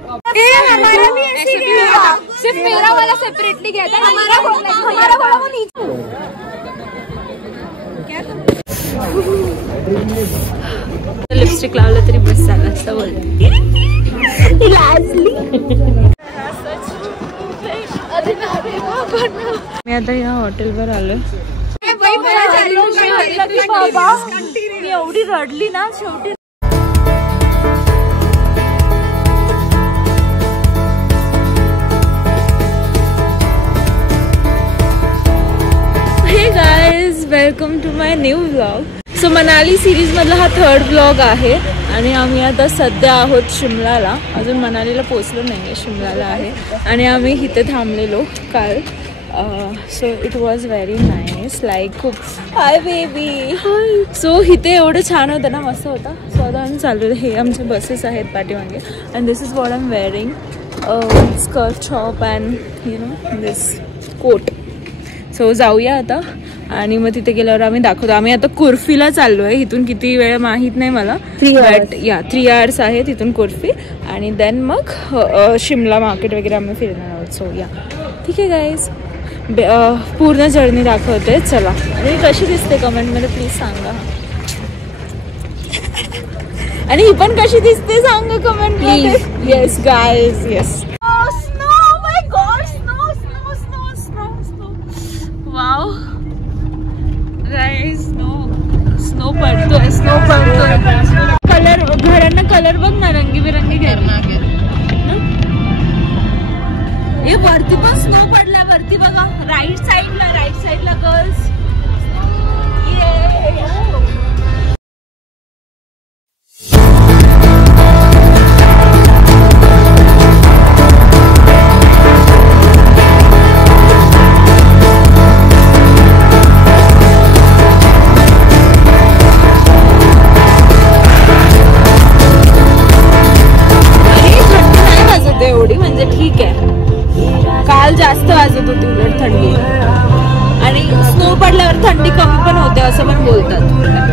हमारा भी ऐसे ही है, सिर्फ मेरा वाला सेपरेटली गया था, हमारा वाला वो नीचे। लिपस्टिक लावलं तरी बस झालं असं बोलते मी आता या हॉटेलवर आलोय। मी एवढी रडली ना शेवटी। Hey guys, welcome to my new vlog. So Manali series मधला हा 3rd व्लॉग आहे आणि आम्ही आता सध्या आहोत शिमलाला। अजून मनालीला पोहोचलो नाही, शिमलाला आहे आणि आम्ही इथे थांबलेलो काल। So it was very nice, like खूप हाय बेबी हाय। सो इथे एवढं छान होतं ना, मस्त होता। सो आता आम्ही चालू, हे आमचे बसेस आहेत पाठीमागे and this is what I am wearing, skirt top and you know this coat. So जाऊया आता आणि मग तिथे गेल्यावर आम्ही दाखवतो। आम्ही आता कुर्फीला चाललो आहे, इथून किती वेळ माहीत नाही मला, 3 hours आहे तिथून कुर्फी आणि देन मग शिमला मार्केट वगैरे आम्ही फिरणार आहोत। सो या ठीक आहे गाईज, पूर्ण जर्नी दाखवते चला। आणि कशी दिसते कमेंटमध्ये प्लीज सांगा, आणि ही पण कशी दिसते सांगा कमेंटमध्ये। Yes guys, yes. Wow guys, snow पडतोय, स्नो पडतोय। कलर, घरांना कलर बघ ना, रंगीबेरंगी घ्यायला। हे वरती पण स्नो पडला, वरती बघा राईट साइडला गर्ल्स। एवढी म्हणजे ठीक आहे, काल जास्त वाजत होती उलट थंडी, आणि स्नो पडल्यावर थंडी कमी पण होते असं पण बोलतात।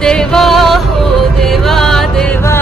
देवा हो देवा देवा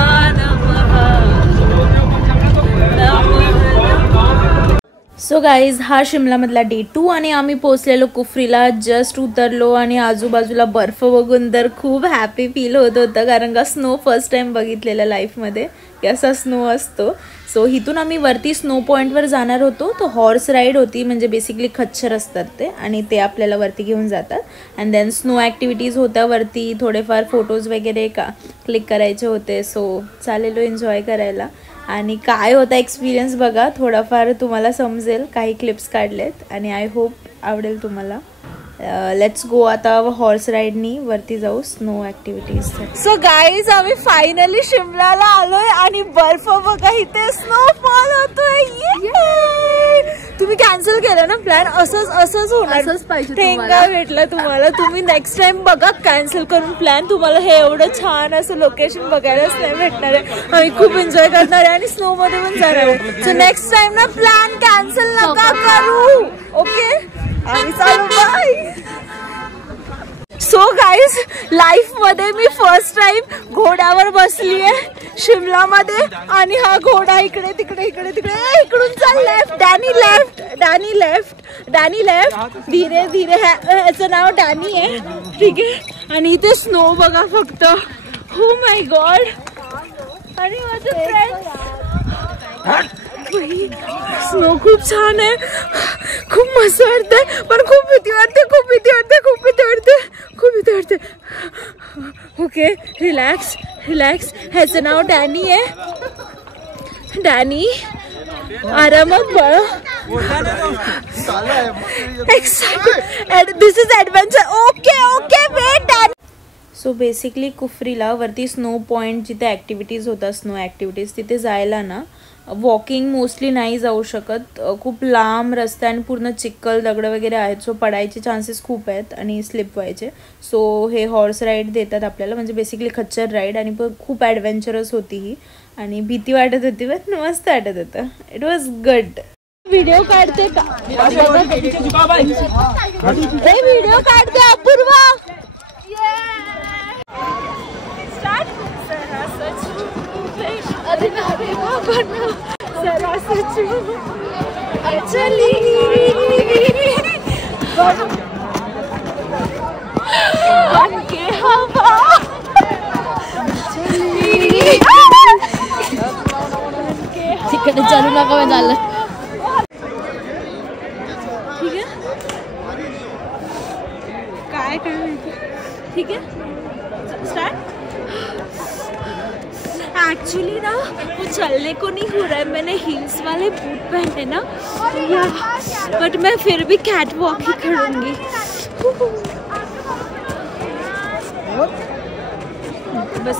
सो गाईज, हा शिमला मधला डे 2 आणि आम्ही पोहोचलेलो कुफरीला। जस्ट उतरलो आणि आजूबाजूला बर्फ बघून तर खूप हॅपी फील होत होतं, कारण का स्नो फर्स्ट टाइम बघितलेला लाईफमध्ये की असा स्नो असतो। सो इथून आम्ही वरती स्नो पॉईंटवर जाणार होतो। तो हॉर्स राईड होती, म्हणजे बेसिकली खच्चर असतात ते, आणि ते आपल्याला वरती घेऊन जातात अँड देन स्नो ॲक्टिव्हिटीज होत्या वरती, थोडेफार फोटोज वगैरे क्लिक करायचे होते। सो चालेलो एन्जॉय करायला, आणि काय होता एक्सपिरियन्स बघा, थोडाफार तुम्हाला समजेल, काही क्लिप्स काढलेत आणि आय होप आवडेल तुम्हाला। लेट्स गो आता हॉर्स राईडनी वरती जाऊ स्नो ॲक्टिव्हिटीज। सो गाईज, आम्ही फायनली शिमलाला आलोय आणि बर्फ बघा, इथे स्नोफॉल होतोय। तुम्ही कॅन्सल केलं ना प्लॅन, असंच होणार, असंच पाहिजे। थँक भेटलं तुम्हाला, तुम्ही नेक्स्ट टाइम बघा कॅन्सल करून प्लॅन, तुम्हाला हे एवढं छान असं लोकेशन बघायलाच नाही भेटणार आहे। आम्ही खूप एन्जॉय करणार आहे आणि स्नो मध्ये पण जाणार आहे। सो नेक्स्ट टाइम ना प्लॅन कॅन्सल नका करू, ओके? आम्ही चालू, बाय। सो गाईज, लाईफ मध्ये मी फर्स्ट टाइम घोड्यावर बसली आहे शिमला मध्ये, आणि हा घोडा इकडे तिकडे इकडे तिकडे, इकडून चाल लेफ्ट, डॅनी लेफ्ट, धीरे धीरे, ह्याचं नाव डॅनी आहे, ठीक आहे? आणि इथे स्नो बघा फक्त, हो माय गॉड। आणि माझे फ्रेंड्स, स्नो खूप छान आहे, खूप मस्त वाटतंय, पण खूप भीती वाटते। ओके, रिलॅक्स, ह्याचं नाव डॅनी आहे, डॅनी आरामात बळ, this is adventure, okay wait Danny. So basically कुफरीला वरती स्नो पॉईंट जिथे ॲक्टिव्हिटीज होतात, स्नो ॲक्टिव्हिटीज, तिथे जायला ना वॉकिंग मोस्टली नाही जाऊ शकत, खूप लांब रस्ते आणि पूर्ण चिखल दगड वगैरे आहेत, सो पडायचे चान्सेस खूप आहेत आणि स्लिप व्हायचे. सो हे हॉर्स राईड देतात आपल्याला, म्हणजे बेसिकली खच्चर राईड, आणि पण खूप ॲडव्हेंचरस होती ही आणि भीती वाटत होती पण मस्त वाटत होतं. It was good. व्हिडिओ काढते का? व्हिडिओ काढते अपूर्वा. तिकडे चालू नका झालं. ठीक आहे काय ठीक है स्टार्ट. एक्चुअली ना वो चलने को नहीं हो रहा है, मैंने हील्स वाले बूट पहने ना, बट मैं फिर भी कैट वॉक ही करूँगी. बस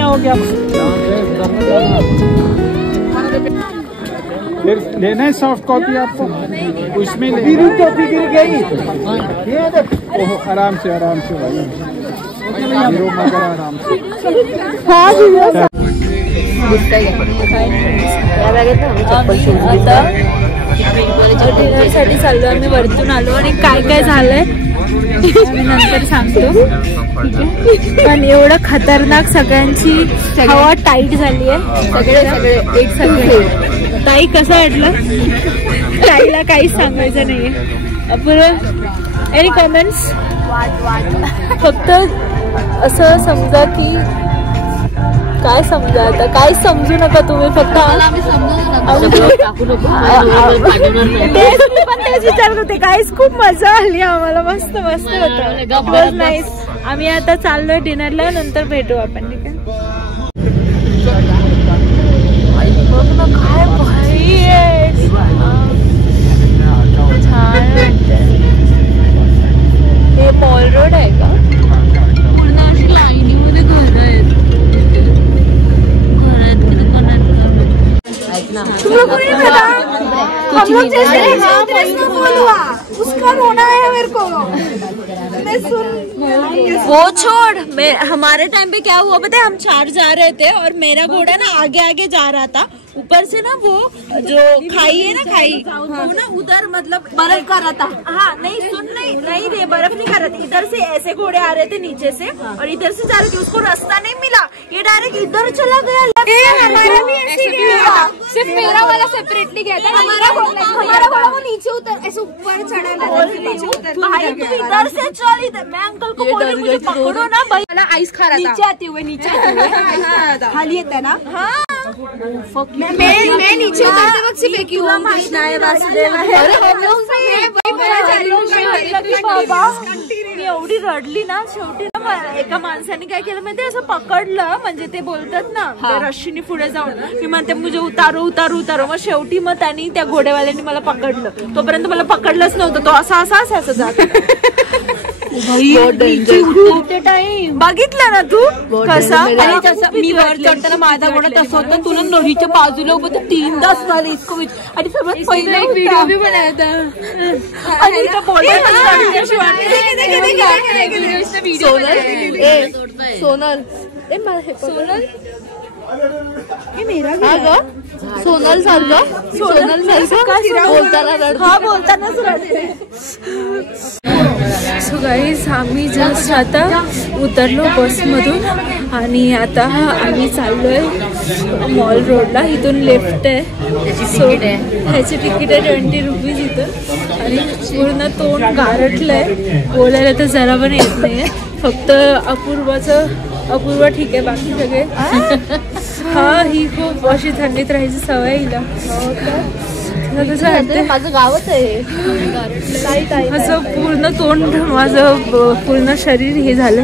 हो गया. लेना है सॉफ्ट कॉपी आपको, उसमें कॉपी गिर गई. आराम से आराम से भाई, आराम से. डिनरसाठी चाललो आम्ही, वरतून आलो आणि काय काय झालंय नंतर सांगतो. पण एवढं खतरनाक सगळ्यांची हवा टाईट झाली आहे, सगळे एक सगळे. ताई कसं वाटलं? ताईला काहीच सांगायचं नाहीये. अपूर्व एनी कमेंट्स? फक्त असं समजा की काय समजा, आता काय समजू नका तुम्ही, फक्त तेच विचार करते. काहीच खूप मजा आली आम्हाला, मस्त मस्त होतं, नाईस. आम्ही आता चाललोय डिनरला, नंतर भेटू आपण. ठीक आहे. काय भारी आहे, छान वाटतंय. हे मॉल रोड आहे का? पूर्ण अशी लाईनीमध्ये घर आहेत. उसका रोना है मेरे को. वो छोड़, हमारे टाइम पे क्या हुआ पता है, हम 4 जा रहे थे और मेरा घोड़ा ना आगे आगे जा रहा था. ऊपर से ना वो जो खाई है ना, खाई वो ना उधर मतलब बर्फ कर रहा था. हाँ नहीं सुन, नहीं रे बर्फ नहीं कर रहे थे. इधर से ऐसे घोड़े आ रहे थे नीचे से और इधर से जा रहे थे, उसको रास्ता नहीं मिला, ये डायरेक्ट इधर चला गया. हमारा भी ऐसे गया, सिर्फ मेरा वाला सेपरेटली गया था. हमारा वाला वो नीचे उतर, ऐसे ऊपर चढ़ा था, नीचे उतर. भाई तू इधर से चल, इधर. मैं अंकल को बोल रही मुझे पकड़ो ना भाई. आइस खा रहा था नीचे आते हुए, नीचे खाली येत है ना. हाँ मैं नीचे उतरते वक्त सिर्फ एक ही हुआ. मी एवढी रडली ना, शेवटी ना एका माणसाने काय केलं माहिती, असं पकडलं, म्हणजे ते बोलतात ना रश्मीने पुढे जाऊन, मी म्हणते मुझे उतारो उतारो उतारो. मग शेवटी मग त्यांनी, त्या घोडेवाल्यांनी मला पकडलं. तोपर्यंत मला पकडलंच नव्हतं, तो असा असा असं जात. बघितलं ना तू कसा. आणि तसं मी वर चढताना माझा घोडा तसं होतं, तुला नदीच्या बाजूला उभं तर 3दा झालं इसको. आणि सर्वात पहिला एक व्हिडिओ भी बनाया आणि सोनल सोनल सोनल सारखं बोलतानाच रडते. सो गाईज आम्ही जस्ट आता उतरलो बसमधून आणि आता आम्ही चाललोय मॉल रोडला. इथून लेफ्ट आहे. सो ह्याची तिकीट आहे 20 रुपीज इथून. आणि पूर्ण तोंड गारटलंय, बोलायला तर जरा पण येत नाहीये. फक्त अपूर्वा ठीक आहे, बाकी सगळे हा ही खूप अशी थंडीत राहायची सवय हिला. कसं वाटतं माझं गावच आहे. माझं पूर्ण तोंड माझं पूर्ण शरीर हे झालं.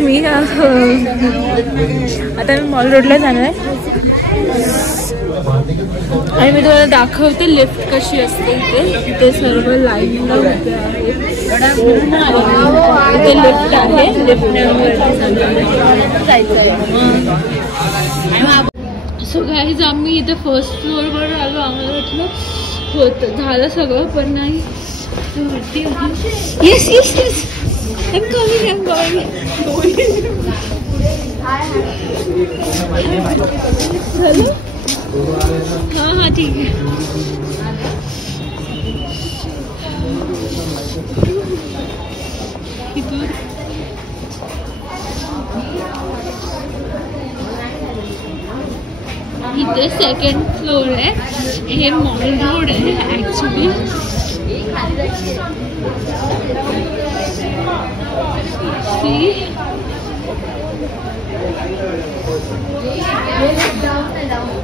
मी आता मी मॉल रोडला जाणार आहे आणि मी तुम्हाला दाखवते लिफ्ट कशी असते इथे. ते सर्व लाईनला उभे आहेत. इथे लिफ्ट आहे. लिफ्टने सो गाईज आम्ही इथे फर्स्ट फ्लोअरवर आलो. आम्हाला वाटलं होतं झालं सगळं पण नाही. Yes yes yes I'm coming. झालं? हाँ ठीक है. इथे सेकंड फ्लोर आहे. हे मॉल रोड आहे ऍक्च्युली.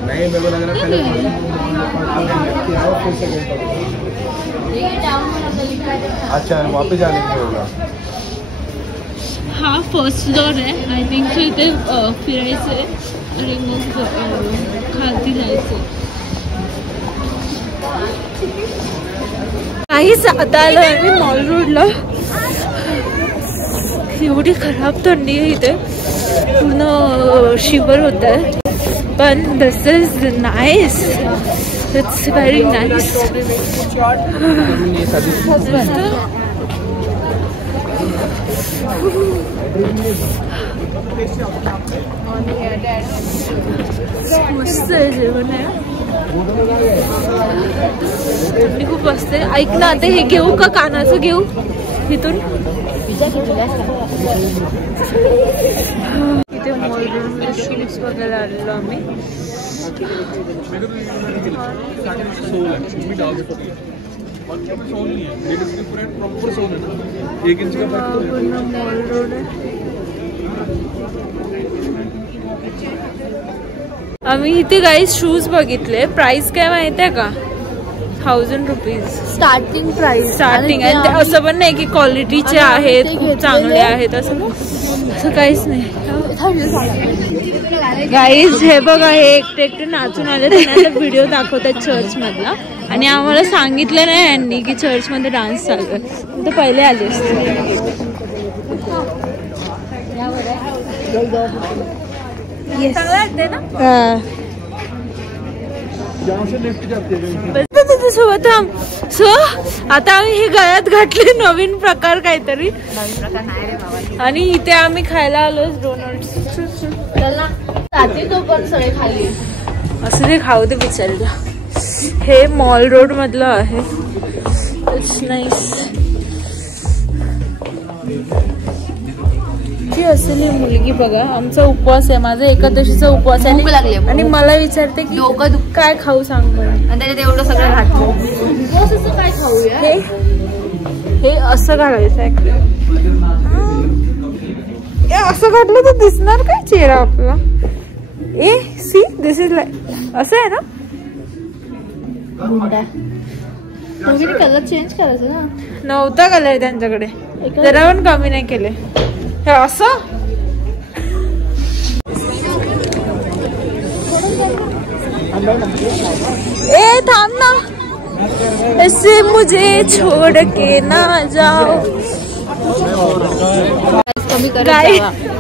नहीं मेरे को लग रहा है अच्छा वापस जाने के लिए होगा. हा फर्स्ट फ्लोर आहे. I think so. इथे फिरायचंय आणि मग खालती जायचं. काहीच आता आलो आम्ही मॉल रोडला. एवढी खराब थंडी आहे इथे. पूर्ण शिवर होत आहे. पण this is nice. It's very nice. मस्त आहे जेवण आहे. थंडी खूप असते. ऐक ना आता हे घेऊ का कानाचं घेऊ इथून. इथे मॉल रोड शूज वगैरे आलेलो आम्ही. मॉल रोड आहे. आम्ही इथे गाईज शूज बघितले. प्राइस काय माहिती आहे का? 1000 रुपीज स्टार्टिंग प्राइस. स्टार्टिंग आहे. ते असं पण नाही की क्वालिटीचे आहेत खूप चांगले आहेत असं काहीच नाही. गाईज हे बघा हे एकटे नाचून आले. त्यांना व्हिडिओ दाखवतात चर्च मधला आणि आम्हाला सांगितलं नाही यांनी की चर्च मध्ये डान्स चालू आहे. ते पहिले आले असते. सोबत सो आता आम्ही हे गळ्यात घातले नवीन प्रकार काहीतरी. आणि इथे आम्ही खायला आलो डोनट्स. असं ते खाऊ दे बिचारीला. हे मॉल रोड मधलं आहे. It's nice. असली मुलगी बघा. आमचा उपवास आहे. माझा एकादशीचा उपवास आहे आणि मला विचारते की काय खाऊ सांग मला. आणि त्याच्यात एवढं सगळं घातलं. काय खाऊया. हे असं घालायचं आहे. असं घातलं तर दिसणार काय चेहरा आपला. ए सी दिस इज लाईक असं आहे ना. कलर चेंज करायचं ना. नव्हता कलर त्यांच्याकडे. जरा पण कमी नाही केले. हे असं ए थांब ना. ऐसे मुझे छोड़ के ना जाओ.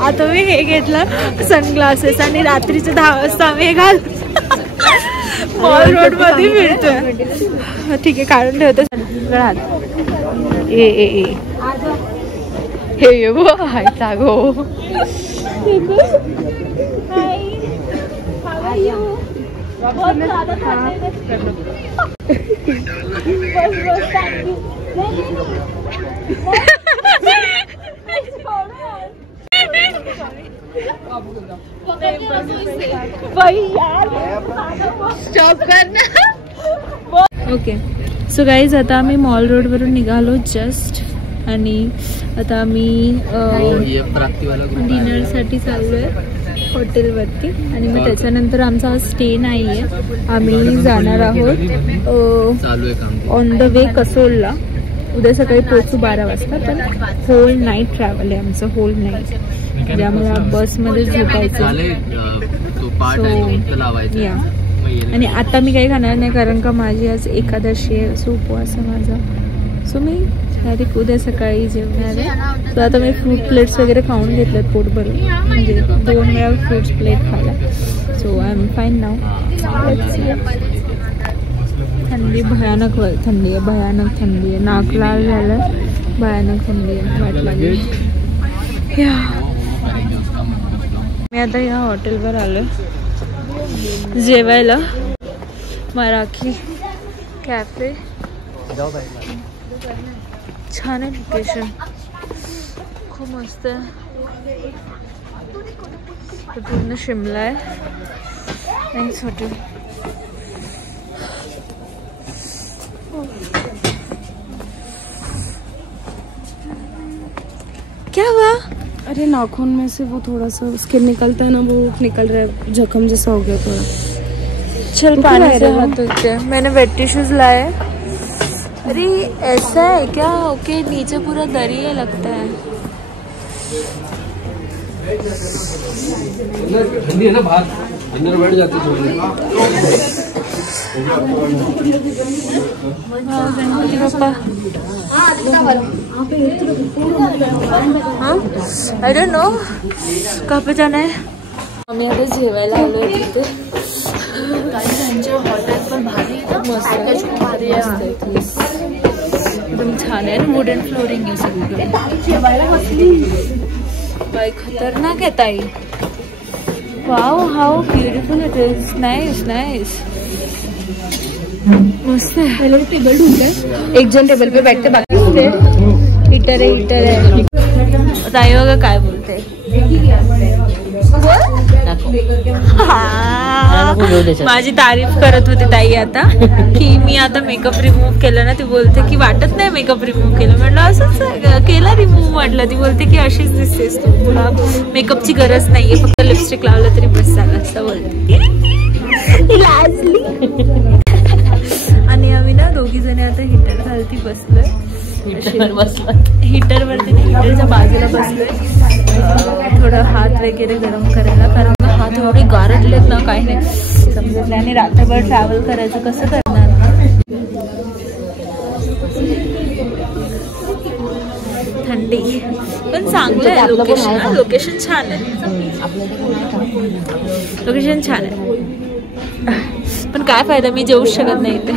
आता मी हे घेतलं सनग्लासेस आणि रात्रीचे 10 वाजता आम्ही घाल मॉल रोड मध्ये फिरतोय. ठीक आहे काढून ठेवतो. ए ए ए हे गो हायचा गो. स्टॉप करना. ओके सो गाईज आता आम्ही मॉल रोड वरून निघालो जस्ट. आणि आता आम्ही डिनर साठी चाललोय. हॉटेलवरती आणि मग त्याच्यानंतर आमचा हा स्टे नाही आहे. आम्ही जाणार आहोत ऑन द वे कसोलला. उद्या सकाळी पोहोचू 12 वाजता. पण होल नाईट ट्रॅव्हल आहे आमचं, होल नाईट. ज्यामुळे बसमध्ये झोपायचं. या आणि आता मी काही खाणार नाही कारण का माझी आज एकादशी आहे, सो उपवास आहे माझा. सो मी डायरेक्ट उद्या सकाळी जेवणार आहे. सो आता मी फ्रूट प्लेट्स वगैरे खाऊन घेतलेत पोट भरून, म्हणजे 2 वेळा फ्रूट्स प्लेट खायला. सो आय एम फाईन नाव. थंडी भयानक थंडी आहे, भयानक थंडी आहे. नाक लाल झालं, भयानक थंडी आहे. वाट लागेल. मी आता या हॉटेलवर आलो जेवायला. मराठी कॅफे. छान आहे लोकेशन, खूप मस्त आहे. पूर्ण शिमला आहे. Nice hotel. क्या हुआ? अरे नाखून में से वो थोड़ा सा स्किन निकलता है ना, वो निकल रहा है, जख्म जैसा हो गया थोड़ा. चल पानी से हाथ धोते. मैंने वेट टिश्यूज लाए. अरे ऐसा है क्या? ओके, नीचे पूरा दरी है लगता है. ठंडी है ना बाहर, अंदर बैठ जाते थोड़ी. आई डोंट नो कहाँ पे जाना है. आम्ही आता जेवायला आलोय तिथे. हॉटेल पण भारी एकदम छान आहे. वुडन फ्लोरिंग आहे सगळीकडे. बाई खतरनाक आहे ताई. Wow, how beautiful it is. Nice nice, मस्त है. पहले टेबल ढूंढते, एक जन टेबल पे बैठते, बाकी हीटर है, हीटर है. ताई बघा काय बोलते. माझी तारीफ करत होती ताई आता की मी आता मेकअप रिमूव्ह केलं ना. ती बोलते की वाटत नाही मेकअप रिमूव्ह केलं. म्हटलं असंच केला रिमूव्ह. म्हटलं. ती बोलते की अशीच दिसतेस तू, तुला मेकअपची गरज नाहीये, फक्त लिपस्टिक लावलं तरी बस झालं असं बोलते. आणि आम्ही ना दोघी जणी आता हीटर खालती बसलोय. हीटर वरती नाही, हीटरच्या बाजूला बसलोय थोडं हात वगैरे गरम करायला. कारण हात एवढे गारटलेत ना, काही नाही समजत नाही. आणि रात्रभर ट्रॅव्हल करायचं कसं करणार. थंडी पण चांगलं आहे लोकेशन. लोकेशन छान आहे, लोकेशन छान आहे. पण काय फायदा, मी जेवूच शकत नाही इथे.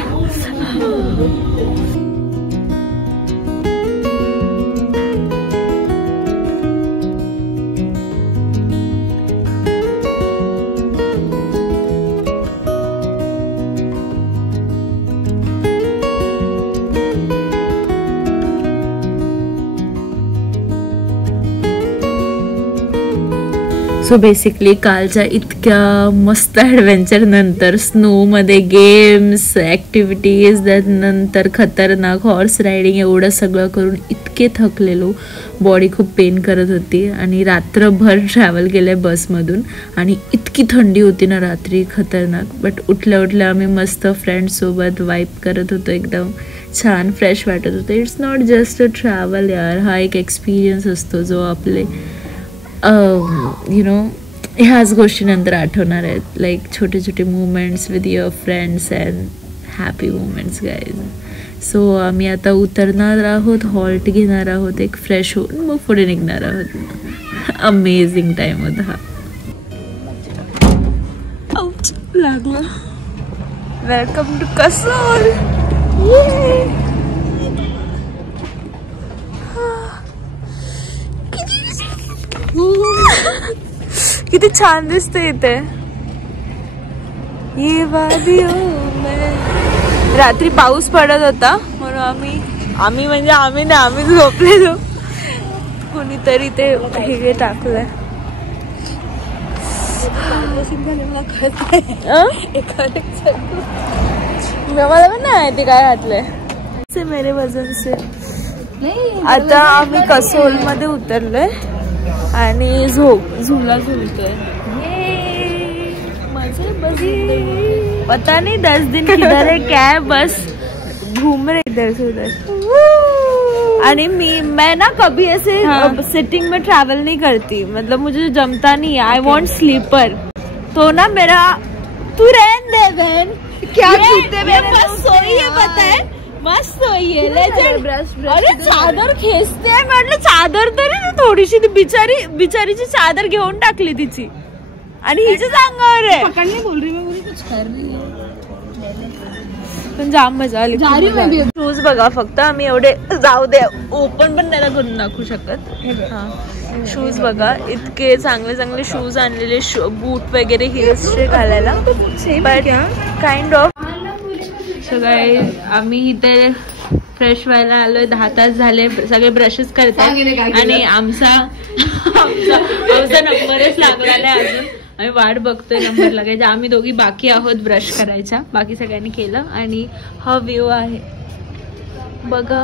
सो बेसिकली कालच्या इतक्या मस्त ॲडव्हेंचर नंतर, स्नोमध्ये गेम्स, ॲक्टिव्हिटीज, त्यानंतर खतरनाक हॉर्स रायडिंग, एवढं सगळं करून इतके थकलेलो. बॉडी खूप पेन करत होती. आणि रात्रभर ट्रॅव्हल केलं बसमधून. आणि इतकी थंडी होती ना रात्री, खतरनाक. बट उठल्या उठल्या आम्ही मस्त फ्रेंड्ससोबत वाईप करत होतो. एकदम छान फ्रेश वाटत होतं. It's not just a travel यार, हा एक एक्सपिरियन्स असतो जो आपले ह्याच गोष्टीनंतर आठवणार आहेत. लाईक छोटे छोटे movements with your friends and happy movements guys. So आम्ही आता उतरणार आहोत, हॉल्ट घेणार आहोत, एक फ्रेश होऊन मग पुढे निघणार आहोत. अमेझिंग टाइम होता हा. लागला. Welcome to Kasol. किती छान दिसते इथे. ये वादियों में. रात्री पाऊस पडत होता म्हणून आम्ही म्हणजे आम्ही झोपलेलो. कुणीतरी ते हे टाकलंय. मला पण नाही माहिती काय घातलंय. मेरे वजन से. आता आम्ही कसोल मध्ये उतरलोय आणि झुला झुलतोय. से बस पता नहीं 10 दिन किधर है क्या है, बस घूम रहे इधर से उधर। आणि मैं ना कभी ऐसे सिटिंग में ट्रैवल नहीं करती, मतलब मुझे जमता नहीं है। I want sleeper. तो ना मेरा तू रहने दे बहन, क्या छूते मेरे बस सोई है, पता है मस्त सोई है लेजेंड। अरे चादर खेचते आहे म्हटलं, चादर तरी थोडीशी बिचारीची चादर घेऊन टाकली तिची आणि हिच्याच अंगावर आहे। पकडणे बोल रही, मैं बोली कुछ कर रही है, पण जाम मजा आली। शूज बघा फक्त, आम्ही एवढे जाऊ दे ओपन पण त्याला करून दाखवू शकत। शूज बघा, इतके चांगले चांगले शूज आणलेले, बूट वगैरे हिल्सचे घालायला, but kind of. So guys आम्ही इथे फ्रेश व्हायला आलोय, 10 तास झाले, सगळे ब्रशेस करतात आणि आमचा नंबरच लागला नाही अजून। आम्ही वाट बघतोय नंबर लागायचा, आम्ही दोघी बाकी आहोत ब्रश करायच्या, बाकी सगळ्यांनी केलं। आणि हा व्ह्यू आहे बघा,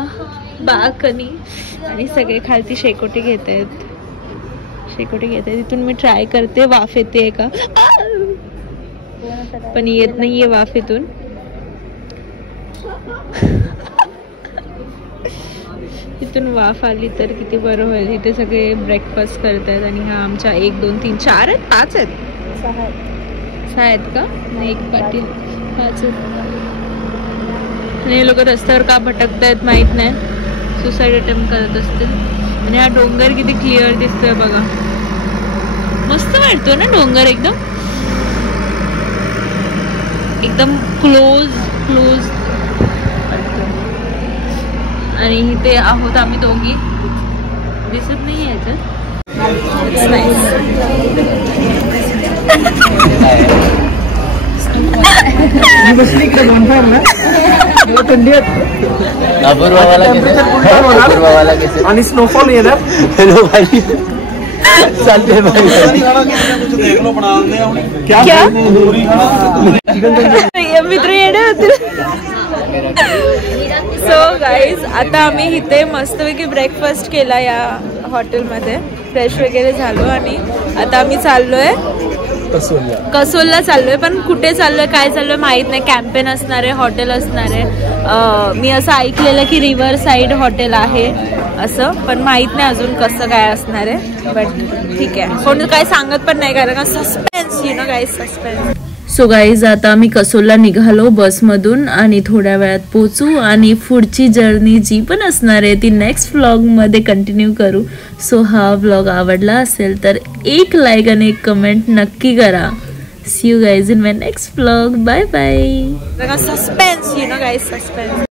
बाल्कनी, आणि सगळे खालती शेकोटी घेत आहेत, इथून मी ट्राय करते वाफ येते का, पण येत नाहीये वाफ इथून। इथून वाफ आली तर किती बरं होईल। इथे सगळे ब्रेकफास्ट करतायत आणि हा आमच्या 1 2 3 4 आहेत, 5 आहेत, 6 आहेत का नाही, एक पाटील 5 आहेत। आणि लोक रस्त्यावर का भटकतायत माहित नाही, सुसाईड अटेम्प्ट करत असतील। आणि हा डोंगर किती क्लिअर दिसतोय बघा, मस्त वाटतो ना डोंगर, एकदम क्लोज। आणि इथे आहोत आम्ही दोघी, दिसत नाही याच्यात। आणि स्नोफॉल येणार चलते क्या मित्र येणे होते। सो गाईज आता आम्ही इथे मस्तपैकी ब्रेकफास्ट केला या हॉटेलमध्ये, फ्रेश वगैरे झालो आणि आता आम्ही चाललोय कसोलला चाललोय। पण कुठे चाललोय काय चाललोय माहित नाही, कॅम्पेन असणार आहे, हॉटेल असणार आहे। मी असं ऐकलेलं की रिव्हर साईड हॉटेल आहे असं, पण माहित नाही अजून कसं काय असणार आहे, बट ठीक आहे। कोणी काय सांगत पण नाही कारण suspense, you know guys, suspense. So guys आता आम्ही कसोलला निघालो बसमधून आणि थोड्या वेळात पोचू आणि पुढची जर्नी जी पण असणार आहे ती नेक्स्ट व्लॉगमध्ये कंटिन्यू करू। सो हा व्लॉग आवडला असेल तर एक लाईक आणि एक कमेंट नक्की करा। See you guys in my next vlog, bye bye. Suspense, you know guys, suspense.